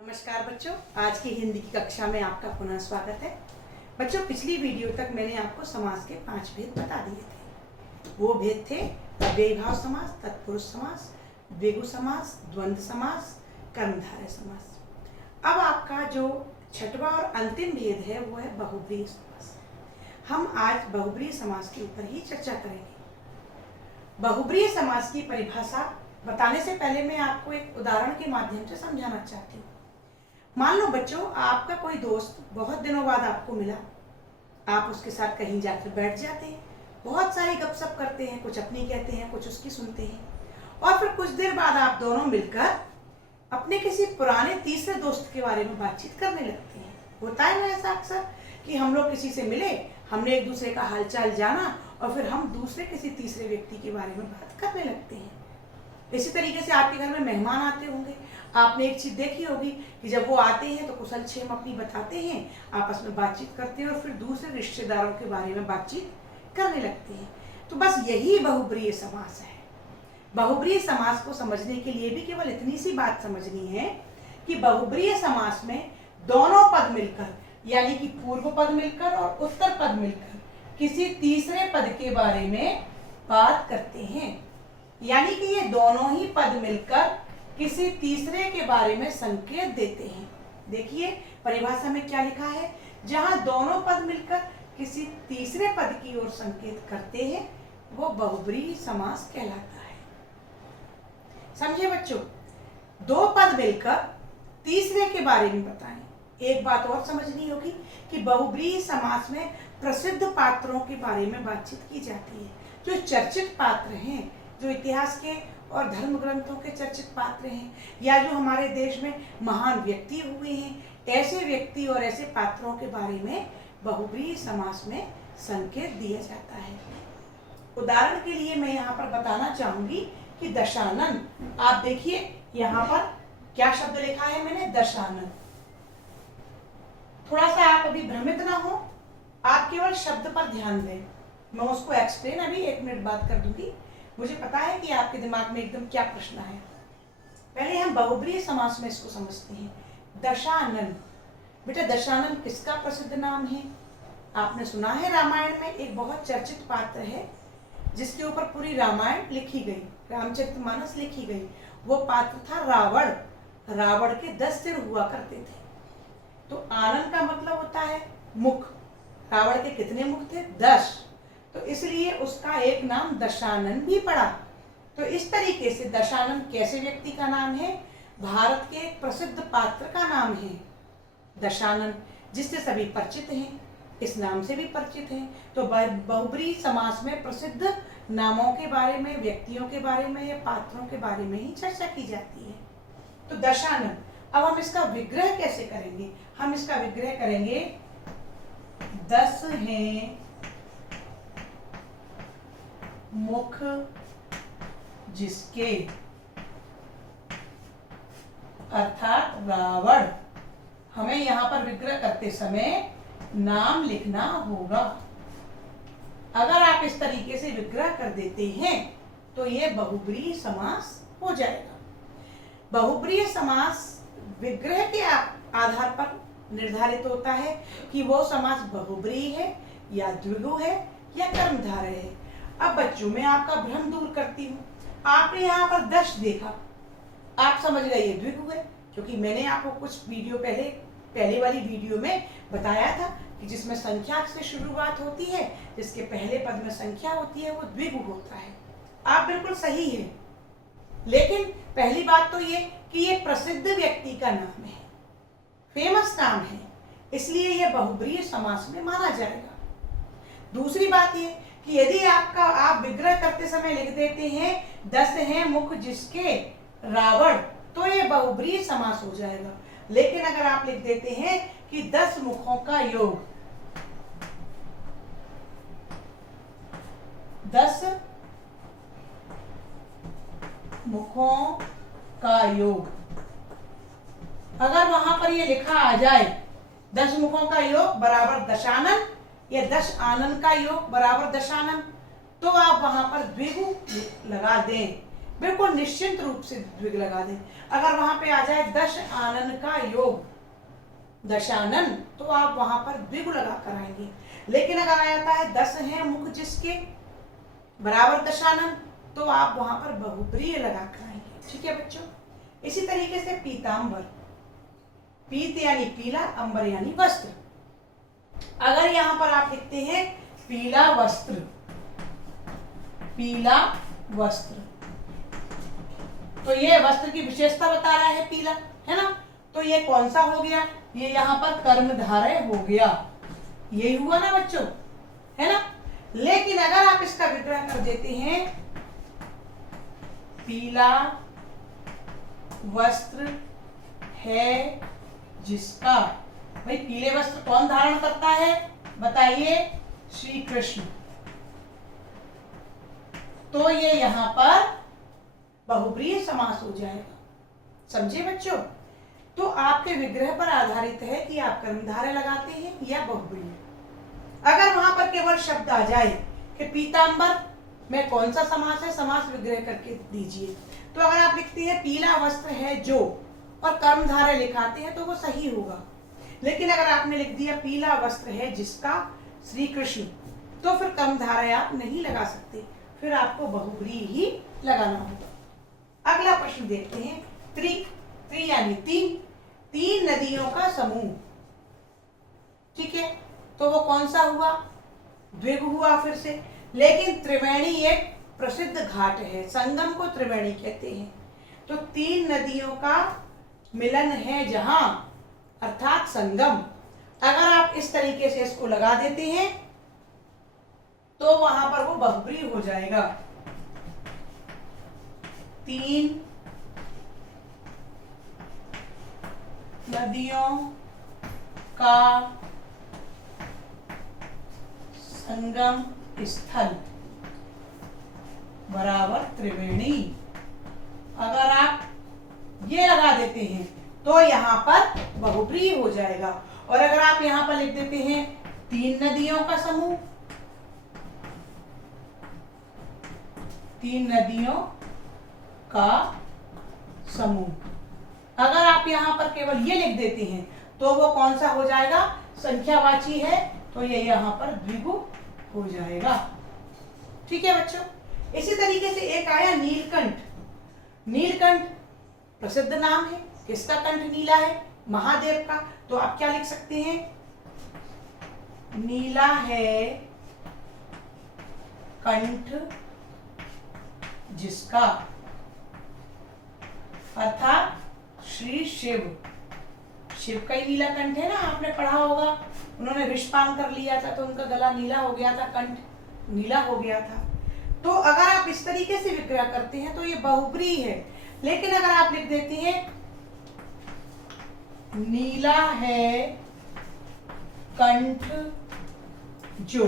नमस्कार बच्चों, आज की हिंदी की कक्षा में आपका पुनः स्वागत है। बच्चों, पिछली वीडियो तक मैंने आपको समास के 5 भेद बता दिए थे। वो भेद थे अव्ययीभाव समास, तत्पुरुष समास, द्विगु समास, द्वंद्व समास, कर्मधारय समास। अब आपका जो छठवां और अंतिम भेद है वो है बहुब्रीहि समास। हम आज बहुब्रीहि समास के ऊपर ही चर्चा करेंगे। बहुब्रीहि समास की परिभाषा बताने से पहले मैं आपको एक उदाहरण के माध्यम से समझाना चाहती हूँ। मान लो बच्चों, आपका कोई दोस्त बहुत दिनों बाद आपको मिला, आप उसके साथ कहीं जाकर बैठ जाते हैं, बहुत सारी गपशप करते हैं, कुछ अपनी कहते हैं, कुछ उसकी सुनते हैं, और फिर कुछ देर बाद आप दोनों मिलकर अपने किसी पुराने तीसरे दोस्त के बारे में बातचीत करने लगते हैं। होता है ना ऐसा अक्सर कि हम लोग किसी से मिले, हमने एक दूसरे का हालचाल जाना और फिर हम दूसरे किसी तीसरे व्यक्ति के बारे में बात करने लगते हैं। इसी तरीके से आपके घर में मेहमान आते होंगे, आपने एक चीज देखी होगी कि जब वो आते हैं तो कुशल क्षेम अपनी बताते हैं, आपस में बातचीत करते हैं और फिर दूसरे रिश्तेदारों के बारे में बातचीत करने लगते हैं। तो बस यही बहुब्रीहि समास है। बहुब्रीहि समास को समझने के लिए भी केवल इतनी सी बात समझनी है कि बहुब्रीहि समास में दोनों पद मिलकर, यानी कि पूर्व पद मिलकर और उत्तर पद मिलकर किसी तीसरे पद के बारे में बात करते हैं। यानी कि ये दोनों ही पद मिलकर किसी तीसरे के बारे में संकेत देते हैं। देखिए परिभाषा में क्या लिखा है, जहां दोनों पद मिलकर किसी तीसरे पद की ओर संकेत करते हैं वो बहुब्रीहि समास कहलाता है। समझे बच्चों, दो पद मिलकर तीसरे के बारे में बताएं। एक बात और समझनी होगी कि बहुब्रीहि समास में प्रसिद्ध पात्रों के बारे में बातचीत की जाती है। जो चर्चित पात्र हैं, जो इतिहास के और धर्म ग्रंथों के चर्चित पात्र हैं, या जो हमारे देश में महान व्यक्ति हुए हैं, ऐसे व्यक्ति और ऐसे पात्रों के बारे में बहुब्रीहि समास में संकेत दिया जाता है। उदाहरण के लिए मैं यहाँ पर बताना चाहूंगी कि दशानन, आप देखिए यहाँ पर क्या शब्द लिखा है मैंने, दशानन। थोड़ा सा आप अभी भ्रमित ना हो, आप केवल शब्द पर ध्यान दें। मैं उसको एक्सप्लेन अभी 1 मिनट बाद कर दूंगी। मुझे पता है कि आपके दिमाग में एकदम क्या प्रश्न है। पहले हम बहुब्रीहि समास में इसको समझते हैं। दशानन, बेटा दशानन किसका प्रसिद्ध नाम है? आपने सुना है रामायण में एक बहुत चर्चित पात्र है जिसके ऊपर पूरी रामायण लिखी गई, रामचरितमानस लिखी गई। वो पात्र था रावण। रावण के 10 सिर हुआ करते थे। तो आनन का मतलब होता है मुख। रावण के कितने मुख थे? 10। तो इसलिए उसका एक नाम दशानन भी पड़ा। तो इस तरीके से दशानन कैसे व्यक्ति का नाम है? भारत के एक प्रसिद्ध पात्र का नाम है दशानन, जिससे सभी परिचित हैं, इस नाम से भी परिचित हैं। तो बहुब्रीहि समास में प्रसिद्ध नामों के बारे में, व्यक्तियों के बारे में या पात्रों के बारे में ही चर्चा की जाती है। तो दशानन। अब हम इसका विग्रह कैसे करेंगे? हम इसका विग्रह करेंगे 10 हैं मुख जिसके, अर्थात रावण। हमें यहां पर विग्रह करते समय नाम लिखना होगा। अगर आप इस तरीके से विग्रह कर देते हैं तो यह बहुब्रीहि समास हो जाएगा। बहुब्रीहि समास विग्रह के आधार पर निर्धारित होता है कि वो समास बहुब्रीहि है या द्विगु है या कर्मधारय है। अब बच्चों मैं आपका भ्रम दूर करती हूँ। आपने यहाँ पर 10 देखा, आप समझ गए ये द्विगु है, क्योंकि मैंने आपको कुछ वीडियो पहले वाली वीडियो में बताया था कि जिसमें संख्या से शुरुआत होती है, जिसके पहले पद में संख्या होती है, वो द्विगु होता है। आप बिल्कुल सही है। लेकिन पहली बात तो ये कि ये प्रसिद्ध व्यक्ति का नाम है, फेमस नाम है, इसलिए यह बहुब्रीहि समास में माना जाएगा। दूसरी बात ये कि यदि आप विग्रह करते समय लिख देते हैं 10 हैं मुख जिसके रावण, तो ये बहुब्रीहि समास हो जाएगा। लेकिन अगर आप लिख देते हैं कि 10 मुखों का योग, 10 मुखों का योग, अगर वहां पर ये लिखा आ जाए 10 मुखों का योग बराबर दशानन या 10 आनन का योग बराबर दशानन, तो आप वहां पर द्विगु लगा दें। बिल्कुल निश्चिंत रूप से द्विग लगा दें। अगर वहां पे आ जाए दश आनन का योग, दशानन, तो आप वहां पर द्विगु लगा कर आएंगे। लेकिन अगर आ जाता है 10 है मुख जिसके बराबर दशानन, तो आप वहां पर बहुब्रीहि लगा कर आएंगे। ठीक है बच्चों। इसी तरीके से पीतांबर, पीत यानी पीला, अंबर यानी वस्त्र। अगर यहां पर आप लिखते हैं पीला वस्त्र, पीला वस्त्र, तो ये वस्त्र की विशेषता बता रहा है पीला, है ना। तो ये कौन सा हो गया, ये यहाँ पर कर्मधारय हो गया। यही हुआ ना बच्चों, है ना। लेकिन अगर आप इसका विग्रह कर देते हैं पीला वस्त्र है जिसका, भाई पीले वस्त्र कौन धारण करता है बताइए, श्री कृष्ण, तो ये यहां पर बहुब्रीहि समास हो जाएगा। समझे बच्चों। तो आपके विग्रह पर आधारित है कि आप कर्मधारय लगाते हैं या बहुब्रीहि। अगर वहां पर केवल शब्द आ जाए कि पीतांबर में कौन सा समास है, समास विग्रह करके दीजिए। तो अगर आप लिखते हैं पीला वस्त्र है जो और कर्मधारय लिखाते हैं तो वो सही होगा। लेकिन अगर आपने लिख दिया पीला वस्त्र है जिसका श्री कृष्ण, तो फिर कर्मधारय आप नहीं लगा सकते, फिर आपको बहुब्रीहि ही लगाना होगा। अगला प्रश्न देखते हैं। त्रि, त्रि यानी तीन, तीन नदियों का समूह। ठीक है, तो वो कौन सा हुआ, द्विगु हुआ फिर से। लेकिन त्रिवेणी एक प्रसिद्ध घाट है, संगम को त्रिवेणी कहते हैं। तो तीन नदियों का मिलन है जहां, अर्थात संगम। अगर आप इस तरीके से इसको लगा देते हैं तो वहां पर वो बहुब्रीहि हो जाएगा। तीन नदियों का संगम स्थल बराबर त्रिवेणी। अगर आप ये लगा देते हैं तो यहां पर बहुब्रीहि हो जाएगा। और अगर आप यहां पर लिख देते हैं तीन नदियों का समूह, तीन नदियों का समूह, अगर आप यहां पर केवल ये लिख देते हैं तो वो कौन सा हो जाएगा, संख्यावाची है, तो ये यहां पर द्विगु हो जाएगा। ठीक है बच्चों। इसी तरीके से एक आया नीलकंठ। नीलकंठ प्रसिद्ध नाम है, किसका कंठ नीला है, महादेव का। तो आप क्या लिख सकते हैं, नीला है कंठ जिसका, अर्थात श्री शिव, शिव का ही नीला कंठ है ना। आपने पढ़ा होगा, उन्होंने विषपान कर लिया था तो उनका गला नीला हो गया था, कंठ नीला हो गया था। तो अगर आप इस तरीके से विग्रह करते हैं तो ये बहुब्रीहि है। लेकिन अगर आप लिख देते हैं नीला है कंठ जो,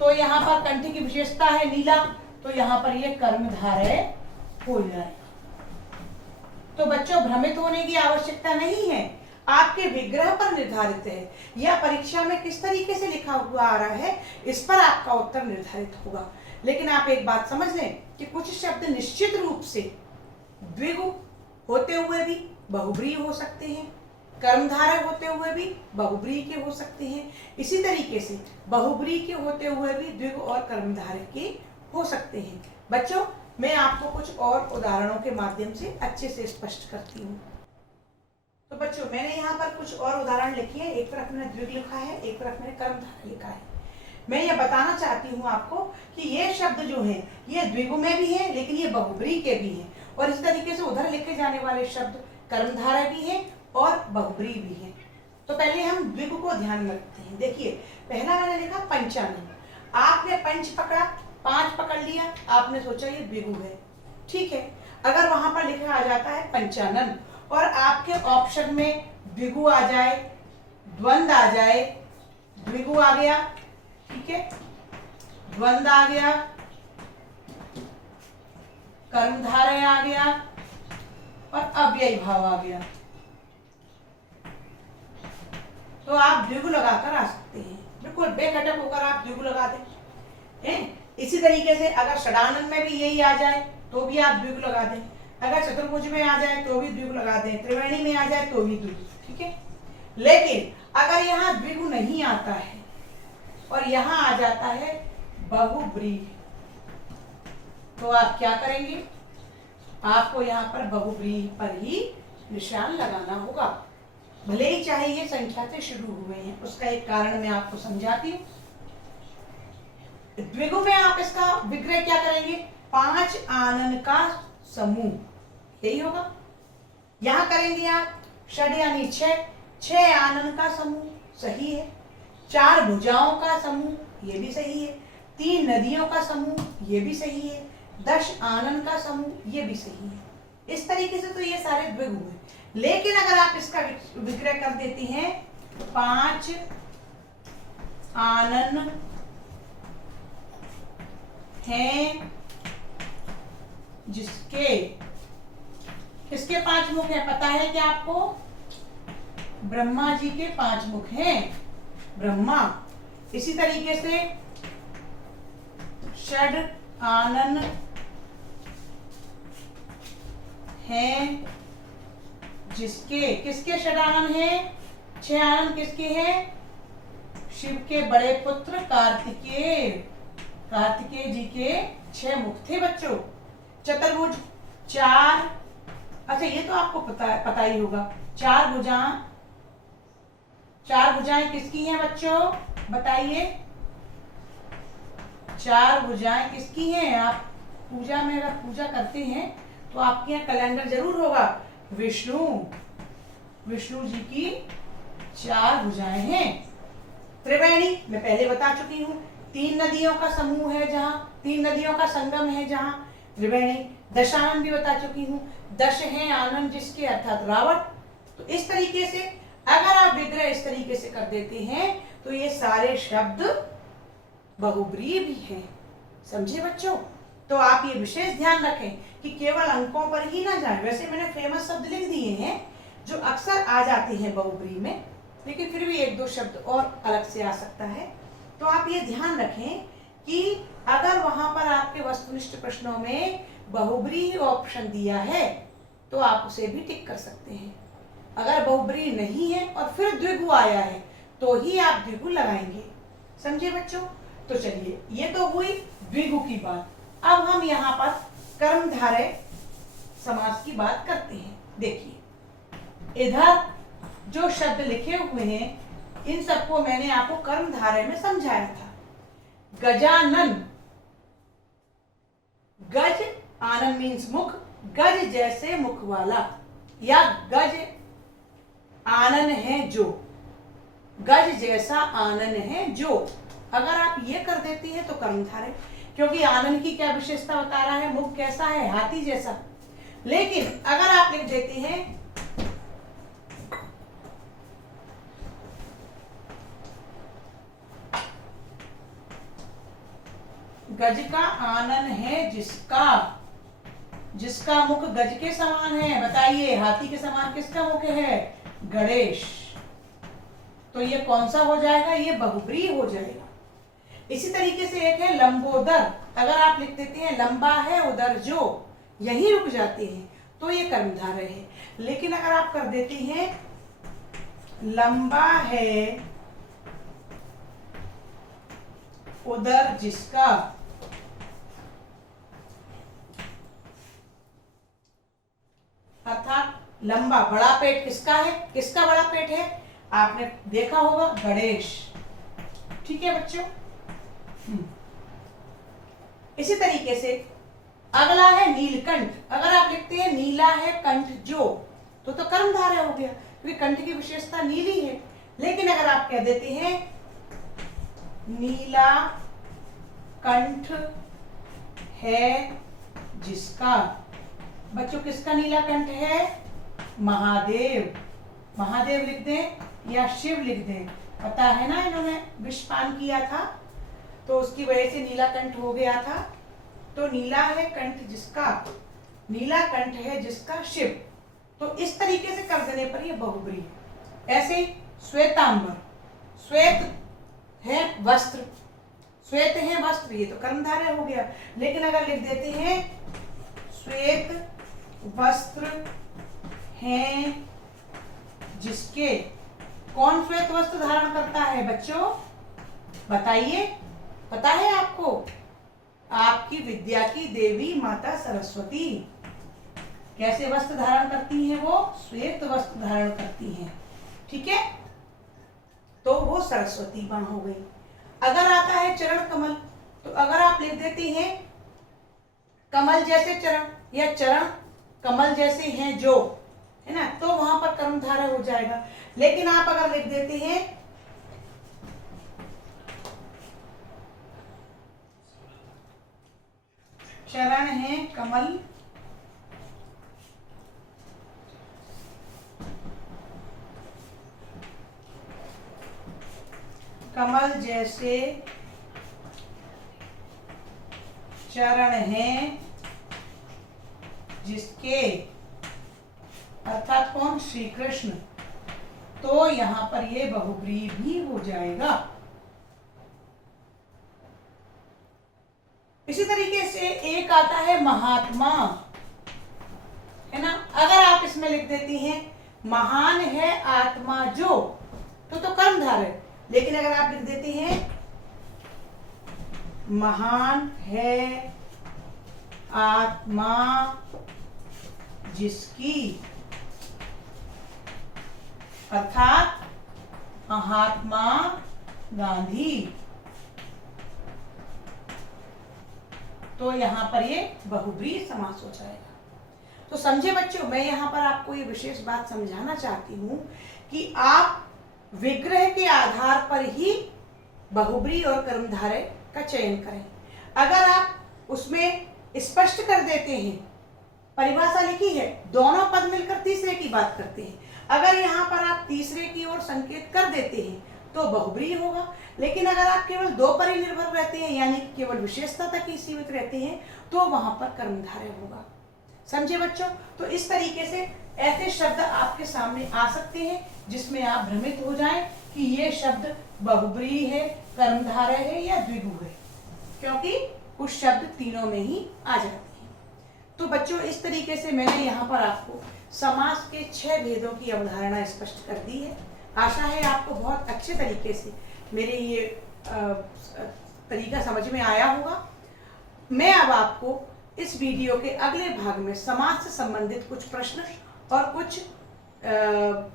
तो यहां पर कंठ की विशेषता है नीला, तो यहां पर ये कर्मधारय हो जाए। तो बच्चों भ्रमित होने की आवश्यकता नहीं है, आपके विग्रह पर निर्धारित है या परीक्षा में किस तरीके से लिखा हुआ आ रहा है, इस पर आपका उत्तर निर्धारित होगा। लेकिन आप एक बात समझ लें कि कुछ शब्द निश्चित रूप से द्विगु होते हुए भी बहुब्रीहि हो सकते हैं, कर्मधारय होते हुए भी बहुब्रीहि के हो सकते हैं। इसी तरीके से बहुब्रीहि के होते हुए भी द्विगु और कर्मधारय के हो सकते हैं। बच्चों मैं आपको कुछ और उदाहरणों के माध्यम से अच्छे से स्पष्ट करती हूँ। तो बच्चों मैंने यहाँ पर कुछ और उदाहरण लिखे हैं। एक तरफ मैंने द्विगु लिखा है, एक तरफ मैंने कर्मधारय लिखा है। मैं ये बताना चाहती हूँ आपको कि ये शब्द जो हैं ये द्विगु में भी है लेकिन ये बहुब्रीहि के भी हैं। और इस तरीके से उधर लिखे जाने वाले शब्द कर्मधारय भी है और बहुब्रीहि भी है। तो पहले हम द्विगु को ध्यान में रखते हैं। देखिए पहला मैंने लिखा पंचानन। आपने पंच पकड़ा, पांच पकड़ लिया, आपने सोचा ये द्विगु है, ठीक है। अगर वहां पर लिखा आ जाता है पंचानन और आपके ऑप्शन में द्विगु आ जाए, द्वंद आ जाए, द्विगु आ गया, ठीक है, द्वंद आ गया, कर्मधारय आ गया और अव्ययी भाव आ गया, तो आप द्विगु लगाकर आ सकते हैं। बिल्कुल बेखटक होकर आप द्विगु लगा दें। इसी तरीके से अगर षडानन में भी यही आ जाए तो भी आप द्विगु लगा दें, अगर चतुर्भुज में आ जाए तो भी द्विगु लगा दें, त्रिवेणी में आ जाए तो भी द्विगु, ठीक है। लेकिन अगर यहाँ द्विगु नहीं आता है और यहाँ आ जाता है बहुव्रीहि, तो आप क्या करेंगे, आपको यहाँ पर बहुव्रीहि पर ही निशान लगाना होगा, भले ही चाहे ये संख्या से शुरू हुए हैं। उसका एक कारण मैं आपको समझाती हूँ। द्विगु में आप इसका विग्रह क्या करेंगे, 5 आनन का समूह, यही होगा। यहां करेंगे आप षड यानी 6 आनन का समूह, सही है। 4 भुजाओं का समूह, ये भी सही है। 3 नदियों का समूह, ये भी सही है। 10 आनन का समूह, ये भी सही है। इस तरीके से तो ये सारे द्विगु हैं। लेकिन अगर आप इसका विग्रह कर देती हैं 5 आनन हैं जिसके, किसके 5 मुख हैं पता है क्या आपको, ब्रह्मा जी के 5 मुख हैं, ब्रह्मा। इसी तरीके से षड आनन हैं जिसके, किसके षड आनन हैं, 6 आनन किसके हैं, शिव के बड़े पुत्र कार्तिकेय, कार्तिकेय जी के 6 मुख थे बच्चों। चतुर्भुज 4, अच्छा ये तो आपको पता ही होगा। 4 भुजाएं किसकी हैं बच्चों, बताइए। 4 भुजाएं किसकी हैं, आप पूजा में अगर पूजा करते हैं तो आपके यहाँ कैलेंडर जरूर होगा। विष्णु जी की 4 भुजाएं हैं। त्रिवेणी मैं पहले बता चुकी हूँ, 3 नदियों का समूह है जहाँ, 3 नदियों का संगम है जहाँ त्रिवेणी। दशानन भी बता चुकी हूँ, 10 हैं आनंद जिसके अर्थात रावण। तो इस तरीके से अगर आप विग्रह इस तरीके से कर देते हैं तो ये सारे शब्द बहुव्रीहि भी हैं, समझे बच्चों। तो आप ये विशेष ध्यान रखें कि केवल अंकों पर ही ना जाए। वैसे मैंने फेमस शब्द लिख दिए हैं जो अक्सर आ जाते हैं बहुव्रीहि में, लेकिन फिर भी 1-2 शब्द और अलग से आ सकता है। तो आप ये ध्यान रखें कि अगर वहां पर आपके वस्तुनिष्ठ प्रश्नों में बहुव्रीहि ऑप्शन दिया है तो आप उसे भी टिक कर सकते हैं। अगर बहुव्रीहि नहीं है और फिर द्विगु आया है तो ही आप द्विगु लगाएंगे, समझे बच्चों। तो चलिए ये तो हुई द्विगु की बात। अब हम यहाँ पर कर्मधारय समास की बात करते हैं। देखिए इधर जो शब्द लिखे हुए हैं इन सबको मैंने आपको कर्मधारय में समझाया था। गजानन, गज आनन मीन्स मुख, गज जैसे मुख वाला, या गज आनन है जो, गज जैसा आनन है जो। अगर आप ये कर देती हैं तो कर्मधारय, क्योंकि आनन की क्या विशेषता बता रहा है, मुख कैसा है, हाथी जैसा। लेकिन अगर आप लिख देती हैं गज का आनन है जिसका, जिसका मुख गज के समान है, बताइए हाथी के समान किसका मुख है, गणेश। तो ये कौन सा हो जाएगा, ये बहुव्रीहि हो जाएगा। इसी तरीके से एक है लंबोदर, अगर आप लिख देते हैं लंबा है उदर जो, यही रुक जाते हैं तो ये कर्मधारय है। लेकिन अगर आप कर देते हैं लंबा है उदर जिसका, अर्थात लंबा बड़ा पेट किसका है, किसका बड़ा पेट है, आपने देखा होगा गणेश। ठीक है बच्चों। इसी तरीके से अगला है नीलकंठ, अगर आप लिखते हैं नीला है कंठ जो, तो कर्मधारय हो गया क्योंकि कंठ की विशेषता नीली है। लेकिन अगर आप कह देते हैं नीला कंठ है जिसका, बच्चों किसका नीला कंठ है, महादेव। महादेव लिख दें या शिव लिख दें, पता है ना इन्होंने विषपान किया था तो उसकी वजह से नीला कंठ हो गया था। तो नीला है कंठ जिसका, नीला कंठ है जिसका शिव। तो इस तरीके से कर देने पर यह बहुव्रीहि। ऐसे ही श्वेतांबर, श्वेत है वस्त्र, श्वेत है वस्त्र, ये तो कर्मधारय हो गया। लेकिन अगर लिख देते हैं श्वेत वस्त्र हैं जिसके, कौन श्वेत वस्त्र धारण करता है बच्चों, बताइए, पता है आपको? आपकी विद्या की देवी माता सरस्वती। कैसे वस्त्र धारण करती हैं वो? श्वेत वस्त्र धारण करती हैं, ठीक है। तो वो सरस्वती मां हो गई। अगर आता है चरण कमल, तो अगर आप लिख देती हैं कमल जैसे चरण या चरण कमल जैसे हैं जो, है ना, तो वहां पर कर्मधारय हो जाएगा। लेकिन आप अगर लिख देते हैं चरण है कमल कमल जैसे चरण हैं जिसके, अर्थात कौन, श्री कृष्ण, तो यहां पर ये बहुब्रीहि भी हो जाएगा। इसी तरीके से एक आता है महात्मा, है ना। अगर आप इसमें लिख देती हैं महान है आत्मा जो, तो कर्मधारय है। लेकिन अगर आप लिख देती हैं महान है आत्मा जिसकी, अर्थात महात्मा गांधी, तो यहां पर ये बहुब्रीहि समास हो जाएगा। तो समझे बच्चों, मैं यहां पर आपको ये विशेष बात समझाना चाहती हूं कि आप विग्रह के आधार पर ही बहुब्रीहि और कर्मधारय का चयन करें। अगर आप उसमें स्पष्ट कर देते हैं, परिभाषा लिखी है, दोनों पद मिलकर तीसरे की बात करते हैं, अगर यहाँ पर आप तीसरे की ओर संकेत कर देते हैं तो बहुब्रीहि होगा। लेकिन अगर आप केवल दो पर ही निर्भर रहते हैं, यानी कि केवल विशेषता तक ही सीमित रहते हैं, तो वहां पर कर्मधारय होगा। समझे बच्चों? तो इस तरीके से ऐसे शब्द आपके सामने आ सकते हैं जिसमें आप भ्रमित हो जाएं कि ये शब्द बहुब्रीहि है, कर्मधारय है या द्विगु है, क्योंकि कुछ शब्द तीनों में ही आ जाते हैं। तो बच्चों, इस तरीके से मैंने यहाँ पर आपको समास के 6 भेदों की अवधारणा स्पष्ट कर दी है। आशा है आपको बहुत अच्छे तरीके से मेरे ये तरीका समझ में आया होगा। मैं अब आपको इस वीडियो के अगले भाग में समास से संबंधित कुछ प्रश्न और कुछ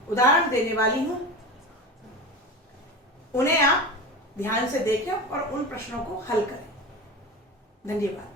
उदाहरण देने वाली हूँ। उन्हें आप ध्यान से देखें और उन प्रश्नों को हल करें। धन्यवाद।